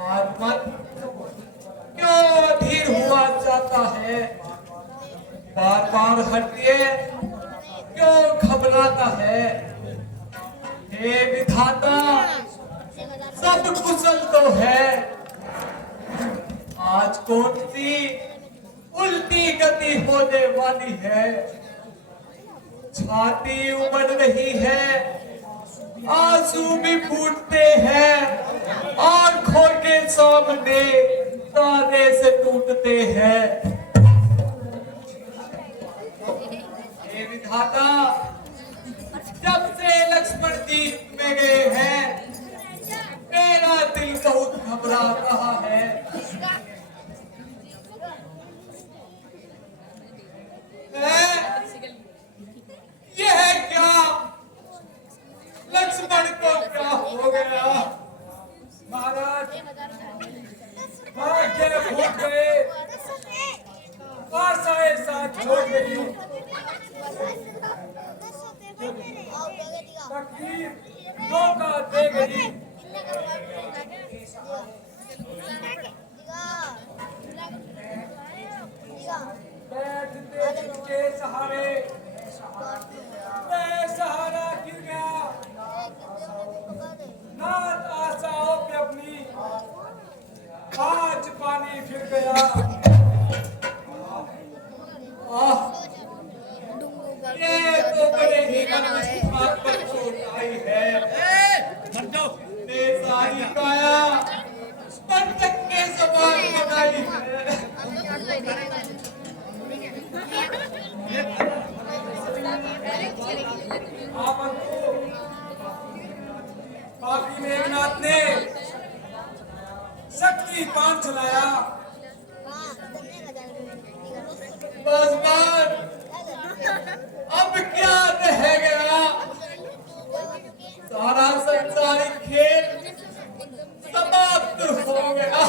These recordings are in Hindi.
और मन क्यों अधीर हुआ जाता है, बार बार हटिए क्यों घबराता है। हे विधाता, सब कुशल तो है, आज कौन सी उल्टी गति होने वाली है। छाती उमड़ रही है, आंसू भी फूटते हैं, आंखों के सामने तारे से टूटते हैं। हे विधाता, जब से लक्ष्मण जी में गए हैं, मेरा दिल बहुत घबरा रहा है। यह क्या, लक्ष्मण को क्या हो गया? महाराज भाग्य फूट गए, आशाएं साथ छोड़ गई, तकदीर धोखा दे गई। बैठते जिनके सहारे मैं सहारा गिर गया, नाथ आशाओं पे अपनी आज पानी फिर गया। ये तो बड़े ही बात पर चोट आई है। ने सारी काया पंचक के समान बनाई है। पापी मेघनाथ ने शक्ति पान चलाया, बस बस, अब क्या रह गया? सारा संसारिक खेल समाप्त हो गया।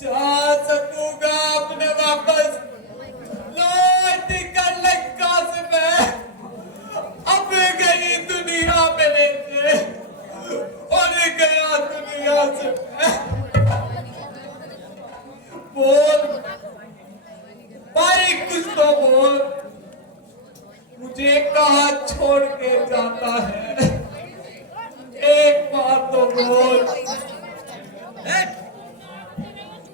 जा सकूंगा अपने वापस लौट कर लंका से मैं, अब गई दुनिया मेरे से और गया दुनिया से मैं। बोल भाई, कुछ तो बोल, मुझे कहाँ छोड़ के जाता है? एक बात तो बोल।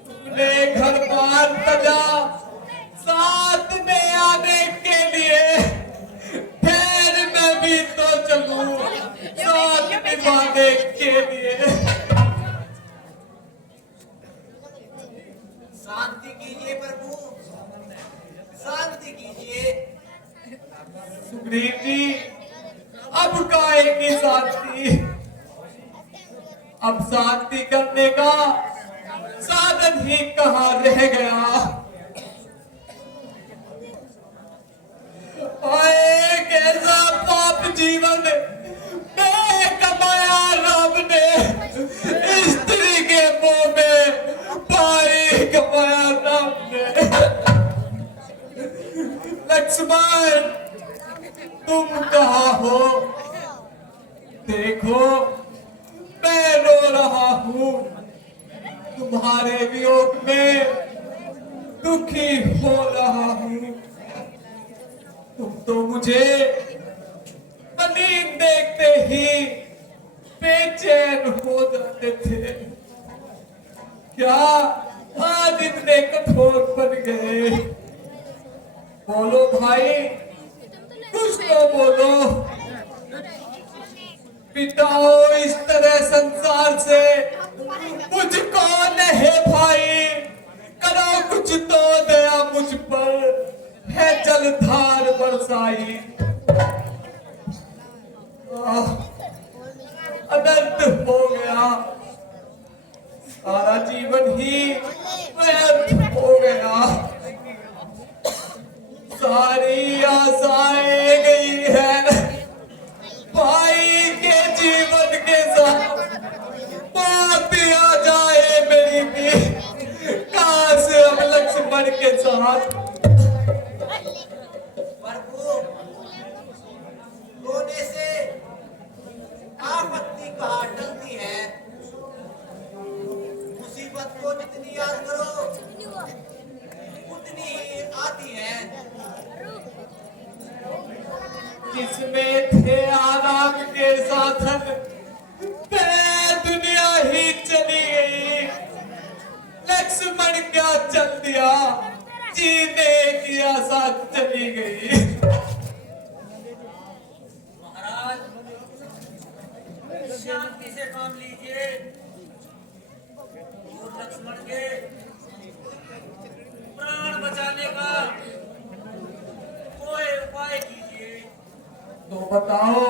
तुमने घर बार सजा साथ में आने के लिए, फिर मैं भी तो चलूं साथ निभाने के लिए। शांति कीजिए प्रभु, शांति कीजिए। सुग्रीव जी, अब काहे की शांति? अब शांति करने का साधन ही कहाँ रह गया? आए कैसा पाप जीवन मैं कमाया राम ने, स्त्री के मुंह में पाई कमाया राम ने। लक्ष्मण, तुम कहाँ हो? देखो मैं रो रहा हूँ, तुम्हारे वियोग में दुखी हो रहा हूँ। तुम तो मुझे मलिन देखते ही बेचैन हो जाते थे, क्या आज इतने कठोर बन गए? बोलो भाई, कुछ तो बोलो। पिटाओ इस तरह संसार से मुझको नहीं भाई, करो कुछ तो दया मुझ पर है जलधार बरसाई। अनंत हो गया, सारा जीवन ही व्यर्थ हो गया। सारी आशाएं गई है, भाई के जीवन के साथ जिसमें थे आराम के साधन, वह दुनिया ही चली गई। लक्ष्मण क्या चल दिया, जीने की आशा चली गई। महाराज शांति से काम लीजिए और लक्ष्मण के प्राण बचाने का कोई उपाय कीजिए। तो बताओ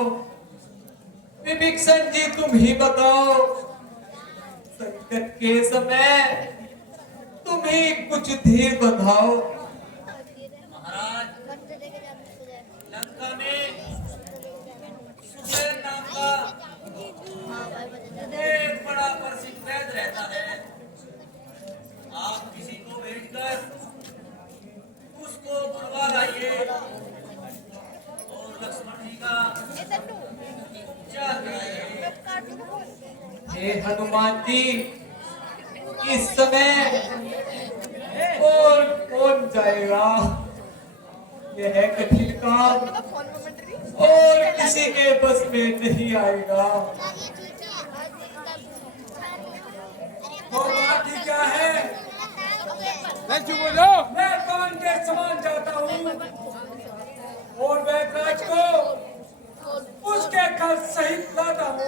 विभीषण जी, तुम ही बताओ। संकट के समय तुम ही कुछ धीर बंधाओ। महाराज लंका में सुसैन नाम का एक बड़ा प्रसिद्ध वैद्य रहता है। आप किसी को भेजकर उसको बुलवा लाइए और लक्ष्मण जी का उपचार कराइए। हे हनुमान जी, इस समय कौन जाएगा? यह कठिन काम और किसी के बस में नहीं आएगा। तो बात ही क्या है? बोलो। मैं पवन के समान जाता हूँ और वैराज को उसके घर सहित लाता हूँ।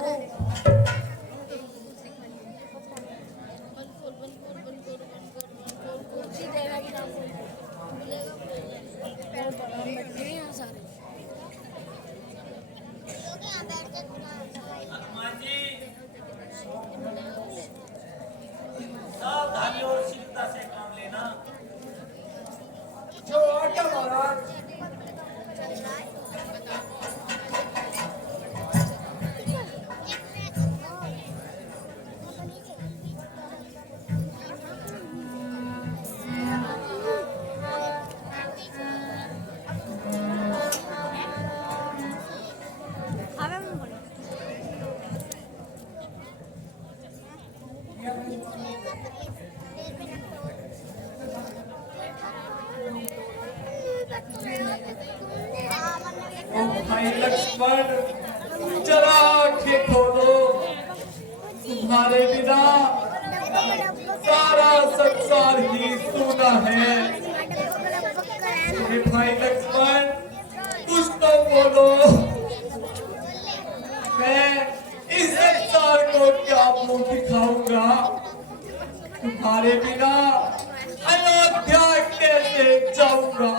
हनुमान जी सावधानी और शीलता से काम लेना। जो आज्ञा महाराज। ओ भाई लक्ष्मण, जरा आंखें खोलो। तुम्हारे बिना सारा संसार ही सूना है। हे भाई लक्ष्मण, कुछ तो बोलो। मैं इस संसार को क्या मुंह दिखाऊंगा? तुम्हारे बिना अयोध्या कैसे जाऊंगा?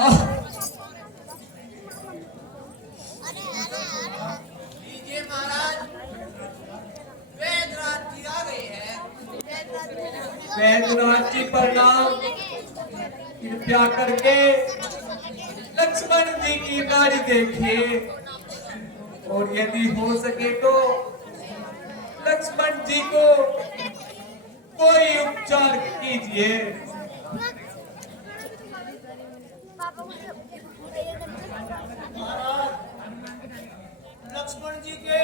लीजिए महाराज, वेदराज जी आ गए हैं। वैद्यनाथ जी प्रणाम। कृपया करके लक्ष्मण जी की नाड़ी देखिए और यदि हो सके तो लक्ष्मण जी को कोई उपचार कीजिए। महाराज लक्ष्मण जी के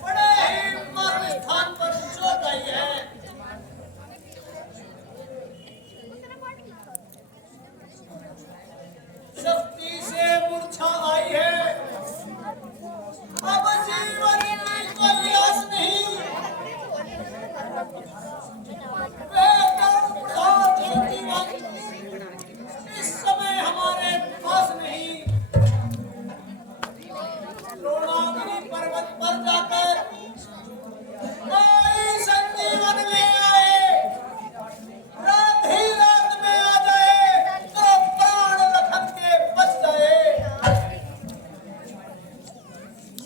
बड़े ही मर्म स्थान पर चोट आई है। शक्ति से मूर्छा आई है। अब जीवन की कोई आस नहीं। वेदम प्रसाद संजीवन इस समय हमारे पास नहीं। द्रोणागिरी पर्वत पर जाकर कोई संजीवन ले आए, रात ही रात में आ जाए तो प्राण लखन के बच जाए।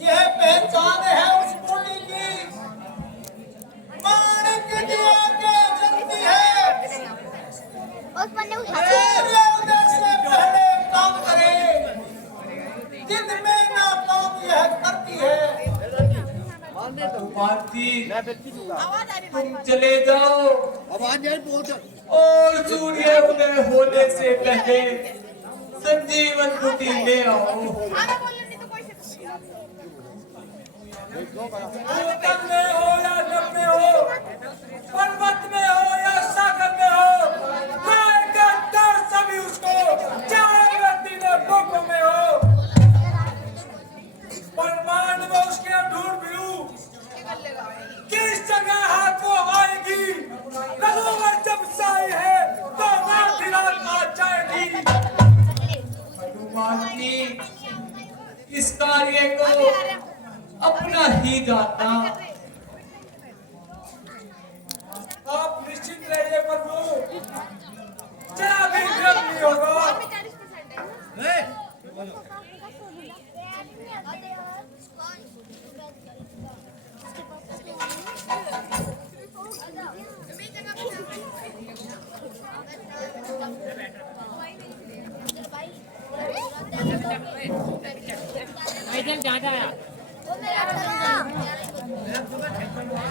यह पहचान है उस पुण्य की, माणिक की आंखें जलती है। मेरे उदय से पहले काम करे, दिन में नाकाम यह करती है। हनुमान जी, तुम चले जाओ और सूर्य उदय होने से पहले संजीवन बूटी ले आओ। भूतल में हो या जब में हो, पर्वत में हो या सागर में हो, मारेगा डर सभी उसको, चाहे वह तीनों लोकों में हो। इस कार्य को अपना ही जानना। आप निश्चिंत रहिए प्रभु, जरा भी विलंब नहीं होगा। इधर ज्यादा है। Hãy subscribe cho kênh Ghiền Mì Gõ để không bỏ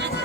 lỡ